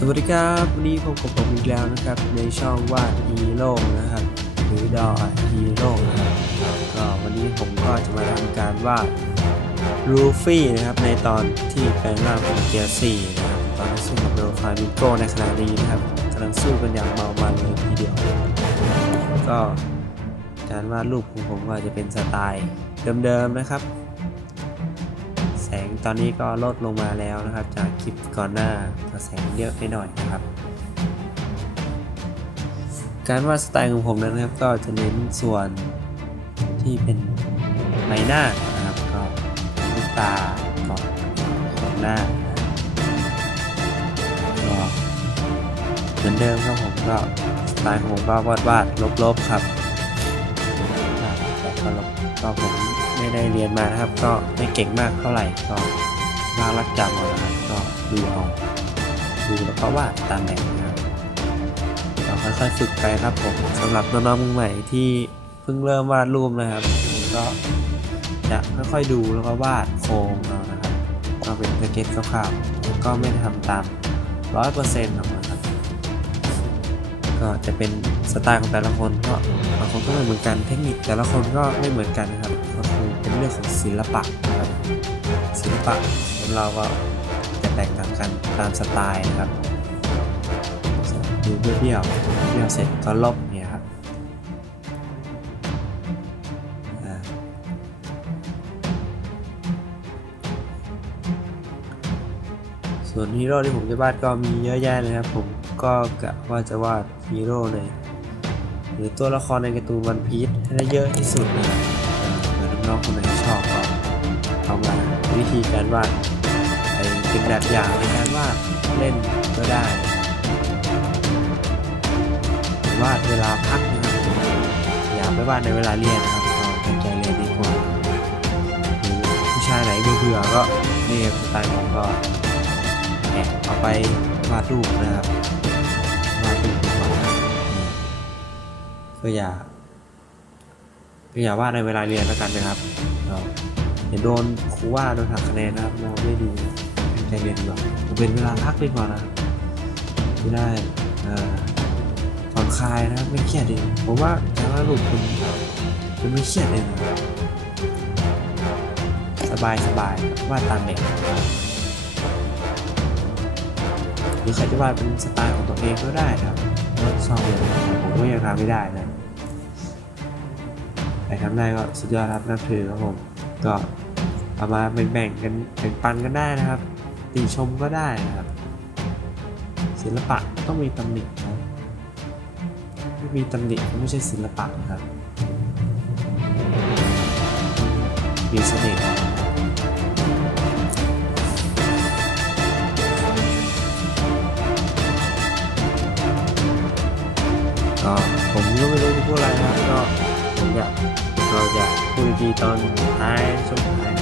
สวัสดีครับวันนี้พบกับผมอีกแล้วนะครับ ในช่องวาดฮีโร่นะครับ หรือดอฮีโร่นะครับก็วันนี้ผมก็จะมาทำการวาดลูฟี่นะครับ ในตอนที่แปลงร่างเป็นเกียร์สี่นะครับตอนที่สู้กับเบลฟามิโกในขณะนี้นะครับกำลังสู้กันอย่างเมามันเลยทีเดียว ก็การวาดรูปของผมก็จะเป็นสไตล์เดิมๆนะครับ แสงตอนนี้ก็ลดลงมาแล้วนะครับ จากคลิปก่อนหน้าแสงเยอะไปหน่อยนะครับ การวาดสไตล์ของผมนั้นนะครับก็จะเน้นส่วนที่เป็นใบหน้านะครับก็ลูกตาก่อนของหน้าก็เหมือนเดิมครับผมก็สไตล์ของผมก็วาดวาดลบๆครับแต่ก็ลบก็ผม ไม่ได้เรียนมานะครับ ก็ไม่เก่งมากเท่าไหร่ก็วางรักจำเอานะครับก็ดูเอาดูแล้วก็วาดตามแบบนะครับเราค่อยๆฝึกไปครับผมสำหรับน้องๆมือใหม่ที่เพิ่งเริ่มวาดรูปนะครับก็จะค่อยๆดูแล้วก็วาดโครงเอานะครับก็เป็นสเก็ตคร่าวๆก็ไม่ได้ทำตามร้อยเปอร์เซ็นต์หรอกนะครับก็จะเป็นสไตล์ของแต่ละคนก็บางคนก็ไม่เหมือนกันเทคนิคแต่ละคนก็ไม่เหมือนกันนะครับ เรื่องของศิลปะนะครับศิลปะของเราก็จะแตกต่างกันตามสไตล์นะครับดูเบี้ยวเบี้ยวเสร็จก็ลบเนี่ยครับส่วนฮีโร่ที่ผมจะวาดก็มีเยอะแยะเลยครับ ผมก็กะว่าจะวาดฮีโร่ในหรือตัวละครในการ์ตูนวันพีชให้ได้เยอะที่สุดนะครับเผื่อ น้องคนไหนชอบก็เอามาวิธีการวาดไปเป็นแบบอย่างในการวาดเล่นก็ได้หรือวาดเวลาพักนะครับอย่าไปวาดในเวลาเรียนนะครับตั้งใจเรียนดีกว่าหรือผู้ชายไหนเบื่อก็นี่ครับสไตล์ผมก็แอบเอาไปวาดรูปนะครับวาดรูปดีกว่าก็อย่า ก็อย่าว่าในเวลาเรียนแล้วกันนะครับเราเดี๋ยวโดนครูว่าโดนหักคะแนนนะครับเราไม่ดีใจเรียนดีกว่าเป็นเวลาพักดีกว่านะครับจะได้เอ่อผ่อนคลายนะครับไม่เครียดเองผมว่าการวาดรูปคุณคุณไม่เครียดเลยนะครับสบายสบายๆวาตามแบบนะครับหรือใครจะวาดเป็นสไตล์ของตัวเองก็ได้นะครับชอบเลยผมก็ยังทำไม่ได้นะ แต่ทำได้ก็สุดยอดครับนับถือครับผมก็เอามาแบ่งกันแบ่งปันกันได้นะครับ ติชมก็ได้นะครับ ศิลปะต้องมีตำหนินะไม่มีตำหนิก็ไม่ใช่ศิลปะนะครับ มีเสน่ห์ครับผมก็ไม่รู้จะพูดอะไรนะก็ เราจะพูดอีกทีตอนท้ายช่วงท้าย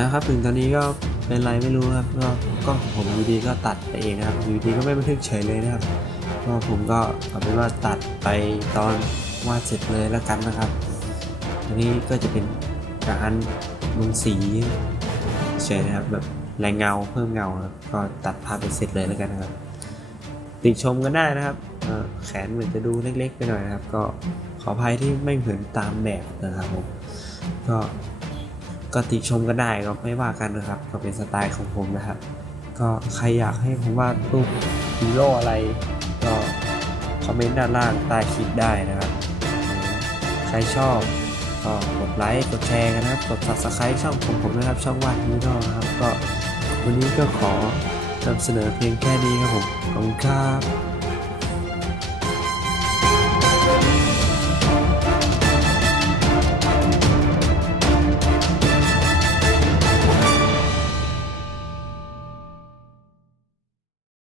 นะครับถึงตอนนี้ก็เป็นไรไม่รู้ครับก็กล้องของผมอยู่ดีก็ตัดไปเองนะครับอยู่ดีก็ไม่บันทึกเฉยเลยนะครับก็ผมก็เอาเป็นว่าตัดไปตอนวาดเสร็จเลยแล้วกันนะครับ อันนี้ก็จะเป็นการลงสีเฉยนะครับแบบแรงเงาเพิ่มเงาครับก็ตัดภาพไปเสร็จเลยแล้วกันนะครับ ติชมกันได้นะครับแขนเหมือนจะดูเล็กๆไปหน่อยนะครับ ก็ขออภัยที่ไม่เหมือนตามแบบนะครับผมก็ ก็ติชมกันได้ก็ไม่ว่ากันนะครับ ก็เป็นสไตล์ของผมนะครับ ก็ใครอยากให้ผมวาดรูปฮีโร่อะไร ก็คอมเมนต์ด้านล่างใต้คลิปได้นะครับ ใครชอบก็กดไลค์กดแชร์กันนะครับ กด subscribe ช่องของผมนะครับ ช่องวาดฮีโร่นะครับก็วันนี้ก็ขอนำเสนอเพียงแค่นี้ครับผมขอบคุณครับ